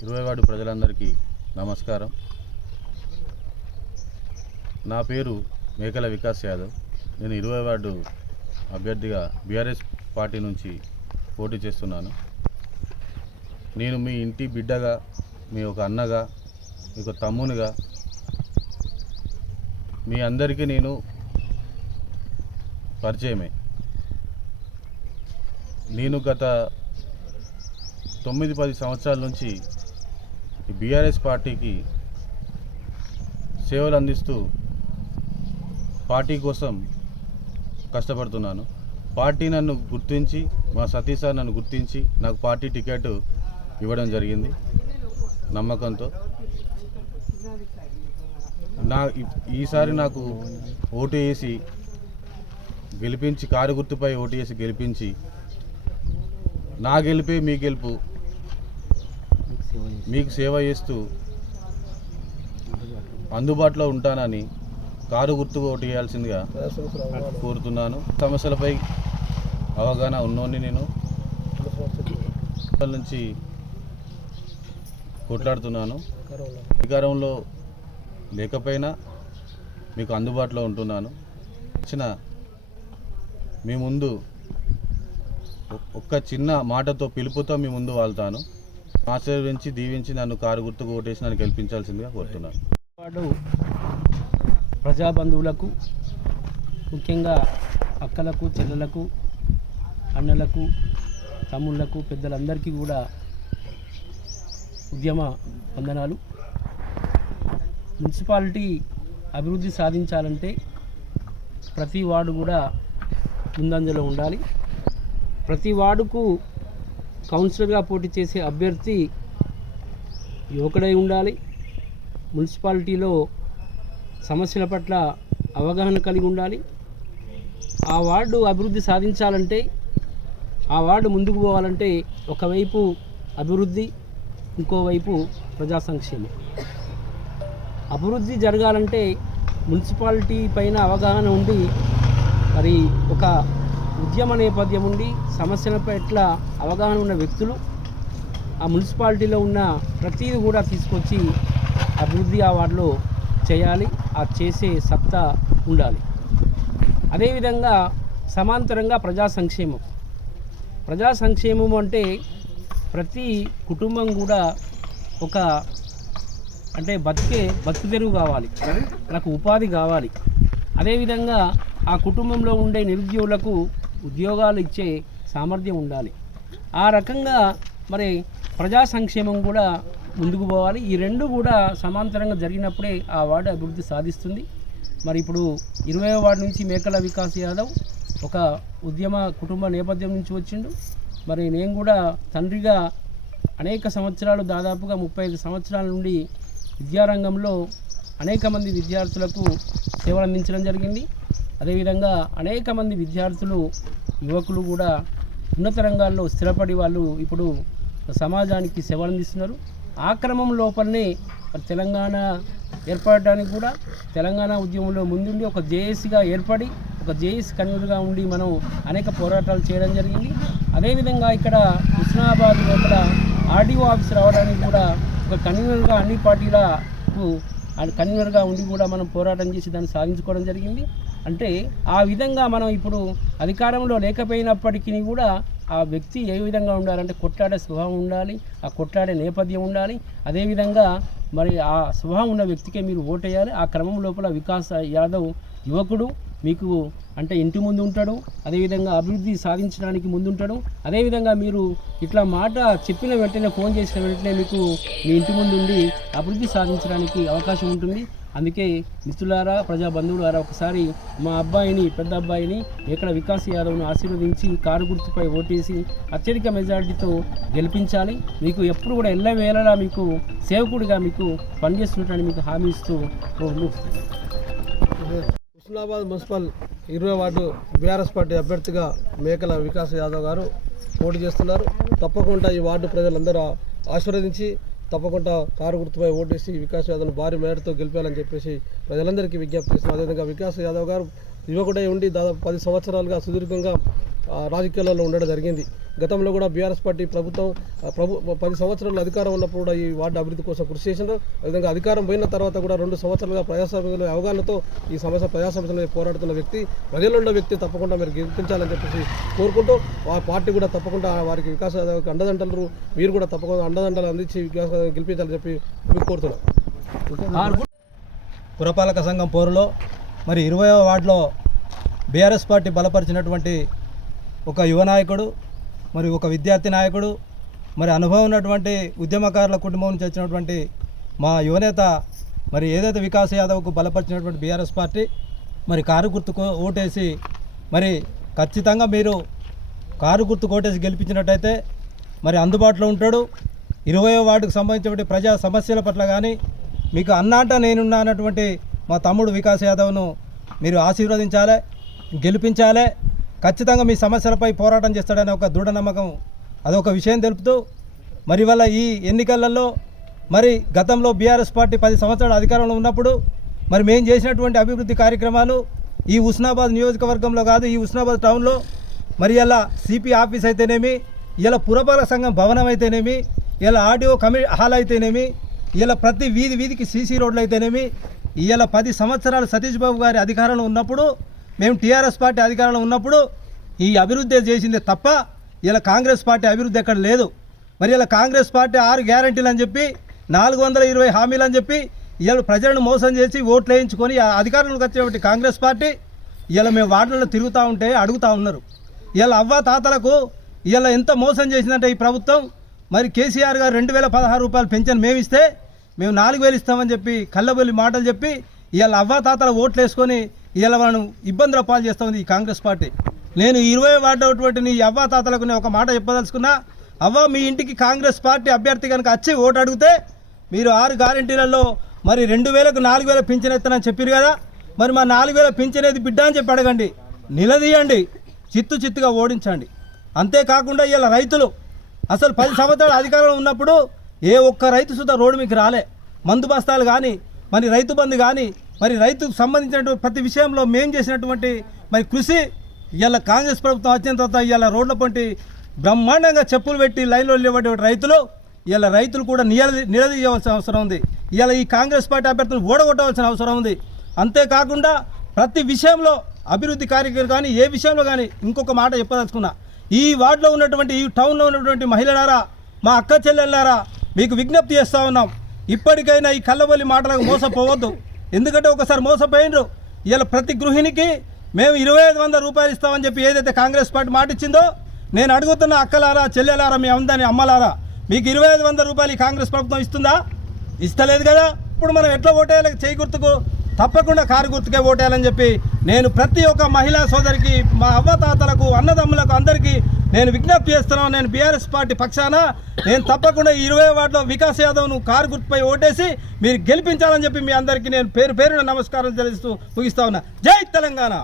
20 ward ప్రజలందరికీ నమస్కారం. నా పేరు మేకల వికాస్ యాదవ్. నేను 20 వార్డు అభ్యర్థిగా బీఆర్ఎస్ పార్టీ నుంచి పోటీ చేస్తున్నాను. నేను మీ ఇంటి బిడ్డగా, మీ ఒక అన్నగా, మీ ఒక తమ్మునిగా మీ అందరికీ నేను పరిచయమే. నేను గత 9-10 సంవత్సరాల నుంచి ఈ బీఆర్ఎస్ పార్టీకి సేవలు అందిస్తూ పార్టీ కోసం కష్టపడుతున్నాను. పార్టీ నన్ను గుర్తించి, మా సతీష్ సార్ నన్ను గుర్తించి నాకు పార్టీ టికెట్ ఇవ్వడం జరిగింది నమ్మకంతో. ఈసారి నాకు ఓటు వేసి గెలిపించి, కారు గుర్తుపై ఓటు వేసి గెలిపించి, నా గెలిపే మీ గెలుపు, మీకు సేవ చేస్తూ అందుబాటులో ఉంటానని కారు గుర్తుకు ఓటు వేయాల్సిందిగా కోరుతున్నాను. సమస్యలపై అవగాహన ఉన్నోని నేను నుంచి కొట్లాడుతున్నాను. అధికారంలో లేకపోయినా మీకు అందుబాటులో ఉంటున్నాను. ఇచ్చిన మీ ముందు ఒక్క చిన్న మాటతో, పిలుపుతో మీ ముందు వాళ్తాను. ఆశీర్వదించి దీవించి నన్ను కారు గుర్తుకు ఓటేసి నన్ను గెలిపించాల్సిందిగా కోరుతున్నాను. వాడు ప్రజాబంధువులకు, ముఖ్యంగా అక్కలకు, చెల్లెలకు, అన్నలకు, తమ్ముళ్లకు, పెద్దలందరికీ కూడా ఉద్యమ వందనాలు. మున్సిపాలిటీ అభివృద్ధి సాధించాలంటే ప్రతి వార్డు కూడా ముందంజలో ఉండాలి. ప్రతి వార్డుకు కౌన్సిలర్గా పోటీ చేసే అభ్యర్థి యువకుడై ఉండాలి. మున్సిపాలిటీలో సమస్యల పట్ల అవగాహన కలిగి ఉండాలి. ఆ వార్డు అభివృద్ధి సాధించాలంటే, ఆ వార్డు ముందుకు పోవాలంటే ఒకవైపు అభివృద్ధి, ఇంకోవైపు ప్రజా సంక్షేమం. అభివృద్ధి జరగాలంటే మున్సిపాలిటీ పైన అవగాహన ఉండి, మరి ఒక ఉద్యమ నేపథ్యం ఉండి, సమస్యల పట్ల అవగాహన ఉన్న వ్యక్తులు ఆ మున్సిపాలిటీలో ఉన్న ప్రతిదీ కూడా తీసుకొచ్చి అభివృద్ధి ఆ వార్డులో చేయాలి. ఆ చేసే సత్తా ఉండాలి. అదేవిధంగా సమాంతరంగా ప్రజా సంక్షేమం. ప్రజా సంక్షేమం అంటే ప్రతి కుటుంబం కూడా ఒక బతుకు తెరువు కావాలి, నాకు ఉపాధి కావాలి. అదేవిధంగా ఆ కుటుంబంలో ఉండే నిరుద్యోగులకు ఉద్యోగాలు ఇచ్చే సామర్థ్యం ఉండాలి. ఆ రకంగా మరి ప్రజా సంక్షేమం కూడా ముందుకు పోవాలి. ఈ రెండు కూడా సమాంతరంగా జరిగినప్పుడే ఆ వార్డు అభివృద్ధి సాధిస్తుంది. మరి ఇప్పుడు 20వ వార్డు నుంచి మేకల వికాస్ యాదవ్ ఒక ఉద్యమ కుటుంబ నేపథ్యం నుంచి వచ్చిండు. మరి నేను కూడా తండ్రిగా అనేక సంవత్సరాలు, దాదాపుగా 35 సంవత్సరాల నుండి విద్యారంగంలో అనేక మంది విద్యార్థులకు సేవలు అందించడం జరిగింది. అదేవిధంగా అనేక మంది విద్యార్థులు, యువకులు కూడా ఉన్నత రంగాల్లో స్థిరపడి వాళ్ళు ఇప్పుడు సమాజానికి సేవలు అందిస్తున్నారు. ఆ క్రమం లోపలనే తెలంగాణ ఏర్పడడానికి కూడా తెలంగాణ ఉద్యమంలో ముందుండి ఒక జేఏసీగా ఏర్పడి, ఒక జేఏసీ కన్వీనర్గా ఉండి మనం అనేక పోరాటాలు చేయడం జరిగింది. అదేవిధంగా ఇక్కడ హుస్నాబాద్ లోపల ఆర్డీఓ ఆఫీస్ రావడానికి కూడా ఒక కన్వీనర్గా, అన్ని పార్టీలకు కన్వీనర్గా ఉండి కూడా మనం పోరాటం చేసి దాన్ని సాధించుకోవడం జరిగింది. అంటే ఆ విధంగా మనం ఇప్పుడు అధికారంలో లేకపోయినప్పటికీ కూడా ఆ వ్యక్తి ఏ విధంగా ఉండాలంటే కొట్లాడే స్వభావం ఉండాలి, ఆ కొట్లాడే నేపథ్యం ఉండాలి. అదేవిధంగా మరి ఆ స్వభావం ఉన్న వ్యక్తికే మీరు ఓటేయాలి. ఆ క్రమం లోపల వికాస్ యాదవ్ యువకుడు మీకు అంటే ఇంటి ముందు ఉంటాడు, అదేవిధంగా అభివృద్ధి సాధించడానికి ముందుంటాడు. అదేవిధంగా మీరు ఇట్లా మాట చెప్పిన వెంటనే, ఫోన్ చేసిన వెంటనే మీకు మీ ఇంటి ముందు ఉండి అభివృద్ధి సాధించడానికి అవకాశం ఉంటుంది. అందుకే మిత్రులారా, ప్రజా బంధువులారా, ఒకసారి మా అబ్బాయిని, పెద్ద అబ్బాయిని మేకల వికాస్ యాదవ్ను ఆశీర్వదించి కారు గుర్తుపై ఓటేసి అత్యధిక మెజారిటీతో గెలిపించాలి. మీకు ఎప్పుడు కూడా ఎల్లవేళలా మీకు సేవకుడిగా మీకు పనిచేస్తుంటానని మీకు హామీ ఇస్తూ హుస్నాబాద్ మున్సిపల్ 20వ వార్డు బీఆర్ఎస్ పార్టీ అభ్యర్థిగా మేకల వికాస్ యాదవ్ గారు పోటీ చేస్తున్నారు. తప్పకుండా ఈ వార్డు ప్రజలందరూ ఆశీర్వదించి తప్పకుండా కారు గుర్తుపై ఓటేసి వికాస్ యాదవ్ను భారీ మేరతో గెలిపాలని చెప్పేసి ప్రజలందరికీ విజ్ఞప్తి చేస్తున్నారు. అదేవిధంగా వికాస్ యాదవ్ గారు యువకుడై ఉండి దాదాపు 10 సంవత్సరాలుగా సుదీర్ఘంగా రాజకీయాలలో ఉండడం జరిగింది. గతంలో కూడా బీఆర్ఎస్ పార్టీ ప్రభుత్వం 10 సంవత్సరాలు అధికారం ఉన్నప్పుడు కూడా ఈ వార్డు అభివృద్ధి కోసం కృషి చేసినారు. అదేవిధంగా అధికారం పోయిన తర్వాత కూడా 2 సంవత్సరాలుగా ప్రజాస్వామ్యంలో అవగాహనతో ఈ ప్రజాస్వామ్యంలో పోరాడుతున్న వ్యక్తి, ప్రజల్లో ఉన్న వ్యక్తి తప్పకుండా మీరు గెలిపించాలని చెప్పేసి కోరుకుంటూ ఆ పార్టీ కూడా తప్పకుండా వారికి వికాస అండదండలు మీరు కూడా తప్పకుండా అండదండలు అందించి వికాస గెలిపించాలని చెప్పి మీకు కోరుతున్నాం. పురపాలక సంఘం పోరులో మరి 20వ వార్డులో బీఆర్ఎస్ పార్టీ బలపరిచినటువంటి ఒక యువ నాయకుడు, మరి ఒక విద్యార్థి నాయకుడు, మరి అనుభవం ఉన్నటువంటి ఉద్యమకారుల కుటుంబం నుంచి వచ్చినటువంటి మా యువనేత మరి ఏదైతే వికాస్ యాదవ్కు బలపరిచినటువంటి బీఆర్ఎస్ పార్టీ మరి కారు గుర్తుకు ఓటేసి మరి ఖచ్చితంగా మీరు కారు గుర్తుకు ఓటేసి గెలిపించినట్టయితే మరి అందుబాటులో ఉంటాడు. 20వ వార్డుకు సంబంధించినటువంటి ప్రజా సమస్యల పట్ల కానీ మీకు అన్నాట నేనున్నా అన్నటువంటి మా తమ్ముడు వికాస్ యాదవ్ను మీరు ఆశీర్వదించాలి, గెలిపించాలి. ఖచ్చితంగా మీ సమస్యలపై పోరాటం చేస్తాడనే ఒక దృఢ నమ్మకం అదొక విషయం తెలుపుతూ మరి వల్ల ఈ ఎన్నికలలో మరి గతంలో బీఆర్ఎస్ పార్టీ 10 సంవత్సరాల అధికారంలో ఉన్నప్పుడు మరి మేము చేసినటువంటి అభివృద్ధి కార్యక్రమాలు ఈ హుస్నాబాద్ నియోజకవర్గంలో కాదు, ఈ హుస్నాబాద్ టౌన్లో మరి ఇలా సిపి ఆఫీస్ అయితేనేమి, ఇలా పురపాలక సంఘం భవనం అయితేనేమి, ఇలా ఆడియో హాల్ అయితేనేమి, ఇలా ప్రతి వీధికి సీసీ రోడ్లు అయితేనేమి, ఇలా 10 సంవత్సరాలు సతీష్ బాబు గారి అధికారంలో ఉన్నప్పుడు మేము టీఆర్ఎస్ పార్టీ అధికారంలో ఉన్నప్పుడు ఈ అభివృద్ధి చేసిందే తప్ప ఇలా కాంగ్రెస్ పార్టీ అభివృద్ధి ఎక్కడ లేదు. మరి ఇలా కాంగ్రెస్ పార్టీ 6 గ్యారంటీలు అని చెప్పి 420 హామీలు అని చెప్పి ఇలా ప్రజలను మోసం చేసి ఓట్లు వేయించుకొని అధికారంలోకి వచ్చేటువంటి కాంగ్రెస్ పార్టీ ఇలా మేము వార్డులలో తిరుగుతూ ఉంటే అడుగుతూ ఉన్నారు. ఇలా అవ్వ తాతలకు ఇలా ఎంత మోసం చేసిందంటే ఈ ప్రభుత్వం. మరి కేసీఆర్ గారు 2016 రూపాయలు పెన్షన్ మేము ఇస్తే మేము 4000 ఇస్తామని చెప్పి కళ్ళబొల్లి మాటలు చెప్పి ఇలా అవ్వ తాతల ఓట్లు వేసుకొని ఇలా వాళ్ళను ఇబ్బందుల పాలు చేస్తూ ఉంది ఈ కాంగ్రెస్ పార్టీ. నేను 20 వార్డు నీ అవ్వ తాతలకు నేను ఒక మాట చెప్పదలుచుకున్నా. అవ్వ మీ ఇంటికి కాంగ్రెస్ పార్టీ అభ్యర్థి కనుక వచ్చి ఓటు అడిగితే మీరు 6 గ్యారెంటీలలో మరి 2000కు 4000 పింఛన్ ఎత్తనని చెప్పారు కదా, మరి మా 4000 పింఛన్ ఏది బిడ్డ అని చెప్పి అడగండి, నిలదీయండి, చిత్తుగా ఓడించండి. అంతేకాకుండా ఇలా రైతులు అసలు 10 సంవత్సరాల అధికారంలో ఉన్నప్పుడు ఏ ఒక్క రైతు సుధా రోడ్డు మీకు రాలే. మందు బస్తాలు కానీ మరి రైతు బంధు కానీ మరి రైతుకు సంబంధించినటువంటి ప్రతి విషయంలో మేము చేసినటువంటి మరి కృషి ఇవాళ కాంగ్రెస్ ప్రభుత్వం వచ్చిన తర్వాత ఇవాళ రోడ్ల పంటి బ్రహ్మాండంగా చెప్పులు పెట్టి లైన్లో నిలబడే రైతులు ఇవాళ రైతులు కూడా నిలదీయవలసిన అవసరం ఉంది. ఇవాళ ఈ కాంగ్రెస్ పార్టీ అభ్యర్థులు ఓడగొట్టవలసిన అవసరం ఉంది. అంతేకాకుండా ప్రతి విషయంలో అభివృద్ధి కార్యక్రమం కానీ ఏ విషయంలో కానీ ఇంకొక మాట చెప్పదలుచుకున్నా, ఈ వార్డులో ఉన్నటువంటి ఈ టౌన్లో ఉన్నటువంటి మహిళలారా, మా అక్క చెల్లెళ్ళారా, మీకు విజ్ఞప్తి చేస్తూ ఉన్నాం, ఇప్పటికైనా ఈ కళ్ళబొల్లి మాటలకు మోసపోవద్దు. ఎందుకంటే ఒకసారి మోసపోయినరు. ఇలా ప్రతి గృహిణికి మేము 2500 రూపాయలు ఇస్తామని చెప్పి ఏదైతే కాంగ్రెస్ పార్టీ మాట ఇచ్చిందో, నేను అడుగుతున్న అక్కలారా, చెల్లెలారా, మీ అందరినీ అమ్మలారా, మీకు 2500 రూపాయలు ఈ కాంగ్రెస్ ప్రభుత్వం ఇస్తుందా? ఇస్తలేదు కదా. ఇప్పుడు మనం ఎట్లా ఓటేయాలి? చేయి గుర్తుకు తప్పకుండా కారు గుర్తుకే ఓటేయాలని చెప్పి నేను ప్రతి ఒక్క మహిళా సోదరికి, మా అవ్వతాతలకు, అన్నదమ్ములకు అందరికీ నేను విజ్ఞప్తి చేస్తున్నాను. నేను బీఆర్ఎస్ పార్టీ పక్షాన నేను తప్పకుండా 20 వార్డులో వికాస్ యాదవ్ను కారు గుర్తుపై ఓటేసి మీరు గెలిపించాలని చెప్పి మీ అందరికీ నేను పేరున నమస్కారం తెలుస్తూ ముగిస్తా ఉన్నా. జై తెలంగాణ.